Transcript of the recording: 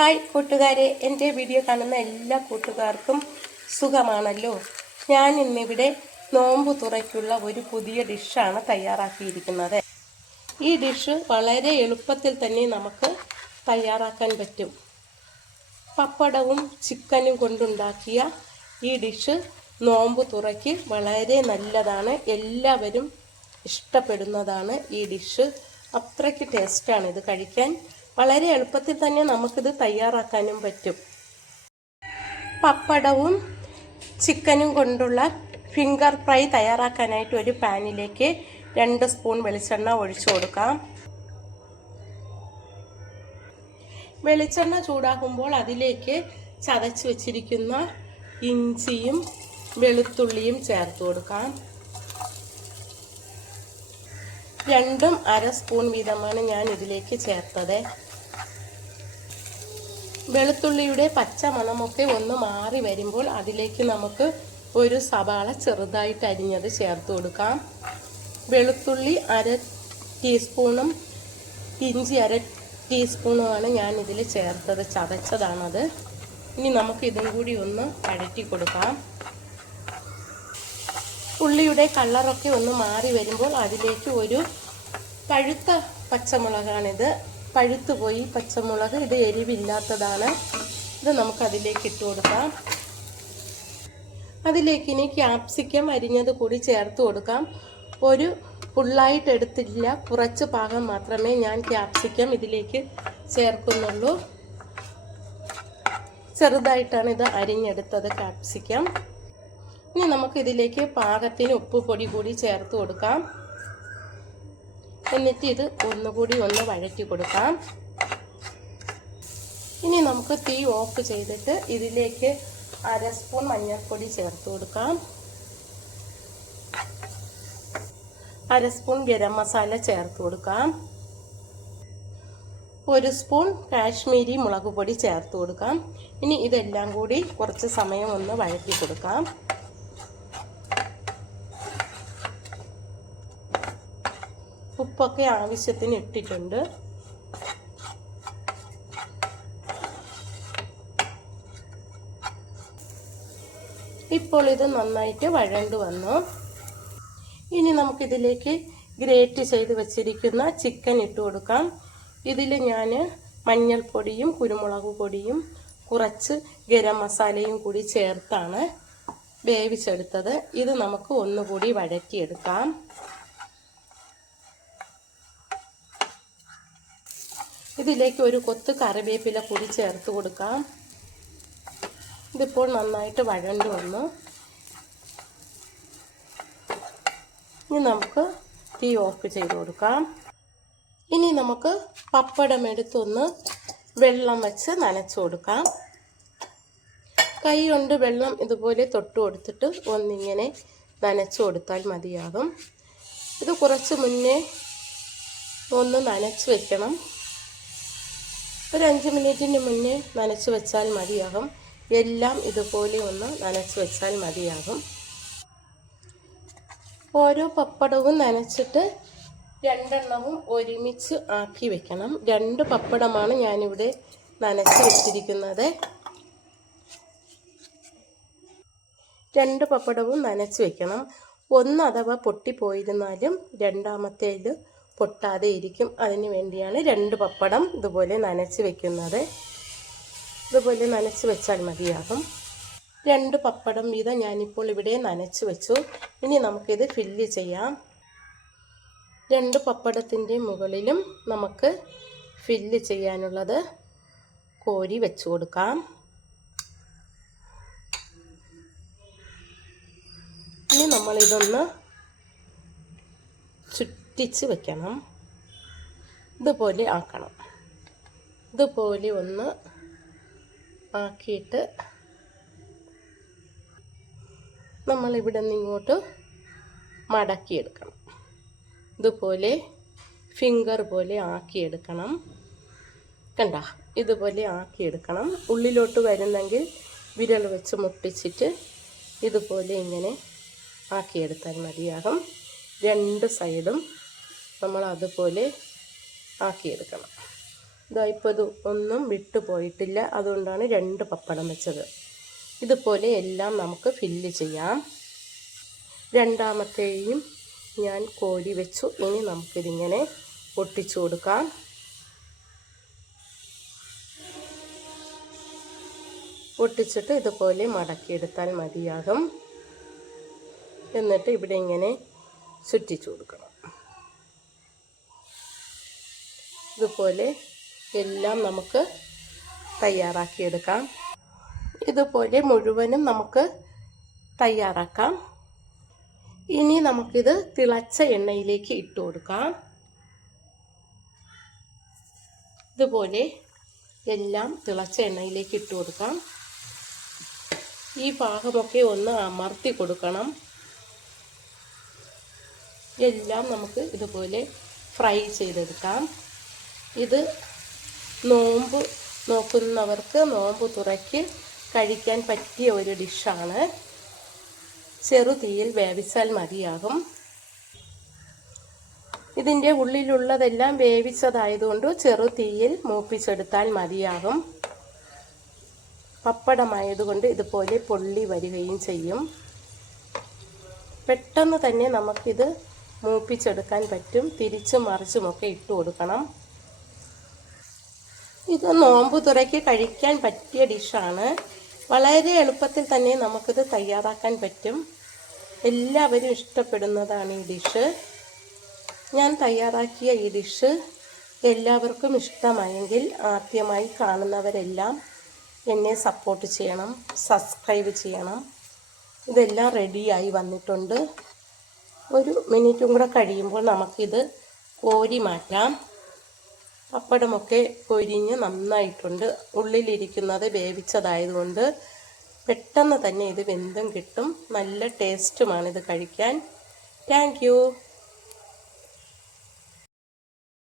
Hi കൂട്ടുകാരെ, എൻ്റെ video കാണുന്ന എല്ലാ കൂട്ടുകാർക്കും സുഖമാണല്ലോ. ഞാൻ ഇന്നിവിടെ നോമ്പ് തുറയ്ക്കുള്ള ഒരു പുതിയ ഡിഷാണ് തയ്യാറാക്കിയിരിക്കുന്നത്. ഈ ഡിഷ് വളരെ എളുപ്പത്തിൽ തന്നെ നമുക്ക് തയ്യാറാക്കാൻ പറ്റും. പപ്പടവും ചിക്കനും കൊണ്ടുണ്ടാക്കിയ ഈ ഡിഷ് നോമ്പ് തുറയ്ക്ക് വളരെ നല്ലതാണ്. എല്ലാവരും ഇഷ്ടപ്പെടുന്നതാണ് ഈ ഡിഷ്. അത്രയ്ക്ക് ടേസ്റ്റാണ് ഇത് കഴിക്കാൻ. വളരെ എളുപ്പത്തിൽ തന്നെ നമുക്കിത് തയ്യാറാക്കാനും പറ്റും. പപ്പടവും ചിക്കനും കൊണ്ടുള്ള ഫിംഗർ ഫ്രൈ തയ്യാറാക്കാനായിട്ട് ഒരു പാനിലേക്ക് 2 സ്പൂൺ വെളിച്ചെണ്ണ ഒഴിച്ചു കൊടുക്കാം. വെളിച്ചെണ്ണ ചൂടാകുമ്പോൾ അതിലേക്ക് ചതച്ച് വെച്ചിരിക്കുന്ന ഇഞ്ചിയും വെളുത്തുള്ളിയും ചേർത്ത് കൊടുക്കാം. 2.5 സ്പൂൺ വീതമാണ് ഞാൻ ഇതിലേക്ക് ചേർത്തത്. വെളുത്തുള്ളിയുടെ പച്ച മണമൊക്കെ ഒന്ന് മാറി വരുമ്പോൾ അതിലേക്ക് നമുക്ക് ഒരു സവാള ചെറുതായിട്ട് അരിഞ്ഞത് ചേർത്ത് കൊടുക്കാം. വെളുത്തുള്ളി 1/2 ടീസ്പൂണും ഇഞ്ചി 1/2 ടീസ്പൂണുമാണ് ഞാൻ ഇതിൽ ചേർത്തത്, ചതച്ചതാണത്. ഇനി നമുക്ക് ഇതും കൂടി ഒന്ന് വഴറ്റി കൊടുക്കാം. ഉള്ളിയുടെ കളറൊക്കെ ഒന്ന് മാറി വരുമ്പോൾ അതിലേക്ക് ഒരു പഴുത്ത പച്ചമുളകാണിത്. പഴുത്തുപോയി പച്ചമുളക്, ഇത് എരിവില്ലാത്തതാണ്. ഇത് നമുക്ക് അതിലേക്ക് ഇട്ട് കൊടുക്കാം. അതിലേക്ക് ഇനി ക്യാപ്സിക്കം അരിഞ്ഞത് കൂടി ചേർത്ത് കൊടുക്കാം. ഒരു ഫുള്ളായിട്ട് എടുത്തില്ല, കുറച്ച് ഭാഗം മാത്രമേ ഞാൻ ക്യാപ്സിക്കം ഇതിലേക്ക് ചേർക്കുന്നുള്ളൂ. ചെറുതായിട്ടാണ് ഇത് അരിഞ്ഞെടുത്തത് ക്യാപ്സിക്കം. ഇനി നമുക്ക് ഇതിലേക്ക് പാകത്തിന് ഉപ്പ് പൊടി കൂടി ചേർത്ത് കൊടുക്കാം. എന്നിട്ട് ഇത് ഒന്നുകൂടി ഒന്ന് വഴറ്റി കൊടുക്കാം. ഇനി നമുക്ക് തീ ഓഫ് ചെയ്തിട്ട് ഇതിലേക്ക് 1/2 സ്പൂൺ മഞ്ഞൾപ്പൊടി ചേർത്ത് കൊടുക്കാം. 1/2 സ്പൂൺ ഗരം മസാല ചേർത്ത് കൊടുക്കാം. 1 സ്പൂൺ കാശ്മീരി മുളക് പൊടി ചേർത്ത് കൊടുക്കാം. ഇനി ഇതെല്ലാം കൂടി കുറച്ച് സമയം ഒന്ന് വഴറ്റി കൊടുക്കാം. ഉപ്പൊക്കെ ആവശ്യത്തിന് ഇട്ടിട്ടുണ്ട്. ഇപ്പോൾ ഇത് നന്നായിട്ട് വഴണ്ടു വന്നു. ഇനി നമുക്കിതിലേക്ക് ഗ്രേറ്റ് ചെയ്ത് വെച്ചിരിക്കുന്ന ചിക്കൻ ഇട്ട് കൊടുക്കാം. ഇതിൽ ഞാൻ മഞ്ഞൾപ്പൊടിയും കുരുമുളക് പൊടിയും കുറച്ച് ഗരം മസാലയും കൂടി ചേർത്താണ് വേവിച്ചെടുത്തത്. ഇത് നമുക്ക് ഒന്നുകൂടി വഴറ്റിയെടുക്കാം. ഇതിലേക്ക് ഒരു കൊത്ത് കറിവേപ്പില കൂടി ചേർത്ത് കൊടുക്കാം. ഇതിപ്പോൾ നന്നായിട്ട് വഴണ്ടു വന്നു. ഇനി നമുക്ക് തീ ഓഫ് ചെയ്ത് കൊടുക്കാം. ഇനി നമുക്ക് പപ്പടം എടുത്തൊന്ന് വെള്ളം വെച്ച് നനച്ചു കൊടുക്കാം. കൈ കൊണ്ട് വെള്ളം ഇതുപോലെ തൊട്ട് കൊടുത്തിട്ട് ഒന്നിങ്ങനെ നനച്ചു കൊടുത്താൽ മതിയാകും. ഇത് കുറച്ച് മുന്നേ ഒന്ന് നനച്ച് വെക്കണം. ഒരു 5 മിനിറ്റിന് മുന്നേ നനച്ച് വെച്ചാൽ മതിയാകും. എല്ലാം ഇതുപോലെ ഒന്ന് നനച്ച് വെച്ചാൽ മതിയാകും. ഓരോ പപ്പടവും നനച്ചിട്ട് 2 എണ്ണവും ഒരുമിച്ച് ആക്കി വെക്കണം. 2 പപ്പടമാണ് ഞാനിവിടെ നനച്ച് വെച്ചിരിക്കുന്നത്. 2 പപ്പടവും നനച്ച് വെക്കണം. ഒന്ന് അഥവാ പൊട്ടിപ്പോയിരുന്നാലും രണ്ടാമത്തേൽ പൊട്ടാതെ ഇരിക്കും. അതിന് വേണ്ടിയാണ് 2 പപ്പടം ഇതുപോലെ നനച്ച് വെക്കുന്നത്. ഇതുപോലെ നനച്ച് വെച്ചാൽ മതിയാകും. 2 പപ്പടം വീതം ഞാനിപ്പോൾ ഇവിടെ നനച്ച് വെച്ചു. ഇനി നമുക്കിത് ഫില്ല് ചെയ്യാം. 2 പപ്പടത്തിൻ്റെ മുകളിലും നമുക്ക് ഫില്ല് ചെയ്യാനുള്ളത് കോരി വെച്ച് കൊടുക്കാം. ഇനി നമ്മളിതൊന്ന് ചുറ്റിച്ച് വെക്കണം. ഇതുപോലെ ആക്കണം. ഇതുപോലെ ഒന്ന് ആക്കിയിട്ട് നമ്മളിവിടെ നിന്ന് ഇങ്ങോട്ട് മടക്കിയെടുക്കണം. ഇതുപോലെ ഫിംഗർ പോലെ ആക്കിയെടുക്കണം. കണ്ട, ഇതുപോലെ ആക്കിയെടുക്കണം. ഉള്ളിലോട്ട് വരുന്നെങ്കിൽ വിരൽ വെച്ച് മുട്ടിച്ചിട്ട് ഇതുപോലെ ഇങ്ങനെ ആക്കിയെടുത്താൽ മതിയാകും. 2 സൈഡും നമ്മൾ അതുപോലെ ആക്കിയെടുക്കണം. ഇതാ ഇപ്പോൾ ഇത് ഒന്നും വിട്ടുപോയിട്ടില്ല, അതുകൊണ്ടാണ് 2 പപ്പടം വെച്ചത്. ഇതുപോലെ എല്ലാം നമുക്ക് ഫില്ല് ചെയ്യാം. രണ്ടാമത്തെയും ഞാൻ കോരി വെച്ചു. ഇനി നമുക്കിതിങ്ങനെ ഒട്ടിച്ചു കൊടുക്കാം. ഒട്ടിച്ചിട്ട് ഇതുപോലെ മടക്കിയെടുത്താൽ മതിയാകും. എന്നിട്ട് ഇവിടെ ഇങ്ങനെ ചുറ്റിച്ചു കൊടുക്കണം. ഇതുപോലെ എല്ലാം നമുക്ക് തയ്യാറാക്കിയെടുക്കാം. ഇതുപോലെ മുഴുവനും നമുക്ക് തയ്യാറാക്കാം. ഇനി നമുക്കിത് തിളച്ച എണ്ണയിലേക്ക് ഇട്ട് കൊടുക്കാം. ഇതുപോലെ എല്ലാം തിളച്ച എണ്ണയിലേക്ക് ഇട്ട് കൊടുക്കാം. ഈ ഭാഗമൊക്കെ ഒന്ന് അമർത്തി കൊടുക്കണം. എല്ലാം നമുക്ക് ഇതുപോലെ ഫ്രൈ ചെയ്തെടുക്കാം. ഇത് നോമ്പ് നോക്കുന്നവർക്ക് നോമ്പ് തുറയ്ക്ക് കഴിക്കാൻ പറ്റിയ ഒരു ഡിഷാണ്. ചെറുതീയിൽ വേവിച്ചാൽ മതിയാകും. ഇതിൻ്റെ ഉള്ളിലുള്ളതെല്ലാം വേവിച്ചതായതുകൊണ്ട് ചെറുതീയിൽ മൂപ്പിച്ചെടുത്താൽ മതിയാകും. പപ്പടമായതുകൊണ്ട് ഇതുപോലെ പൊള്ളി വരികയും ചെയ്യും. പെട്ടെന്ന് തന്നെ നമുക്കിത് മൂപ്പിച്ചെടുക്കാൻ പറ്റും. തിരിച്ചും മറിച്ചുമൊക്കെ ഇട്ട് കൊടുക്കണം. ഇത് നോമ്പ് തുറയ്ക്ക് കഴിക്കാൻ പറ്റിയ ഡിഷാണ്. വളരെ എളുപ്പത്തിൽ തന്നെ നമുക്കിത് തയ്യാറാക്കാൻ പറ്റും. എല്ലാവരും ഇഷ്ടപ്പെടുന്നതാണ് ഈ ഡിഷ്. ഞാൻ തയ്യാറാക്കിയ ഈ ഡിഷ് എല്ലാവർക്കും ഇഷ്ടമായെങ്കിൽ ആദ്യമായി കാണുന്നവരെല്ലാം എന്നെ സപ്പോർട്ട് ചെയ്യണം, സബ്സ്ക്രൈബ് ചെയ്യണം. ഇതെല്ലാം റെഡിയായി വന്നിട്ടുണ്ട്. 1 മിനിറ്റും കൂടെ കഴിയുമ്പോൾ നമുക്കിത് കോരി മാറ്റാം. പപ്പടമൊക്കെ പൊരിഞ്ഞ് നന്നായിട്ടുണ്ട്. ഉള്ളിലിരിക്കുന്നത് വേവിച്ചതായതുകൊണ്ട് പെട്ടെന്ന് തന്നെ ഇത് വെന്തും കിട്ടും. നല്ല ടേസ്റ്റുമാണിത് കഴിക്കാൻ. Thank you.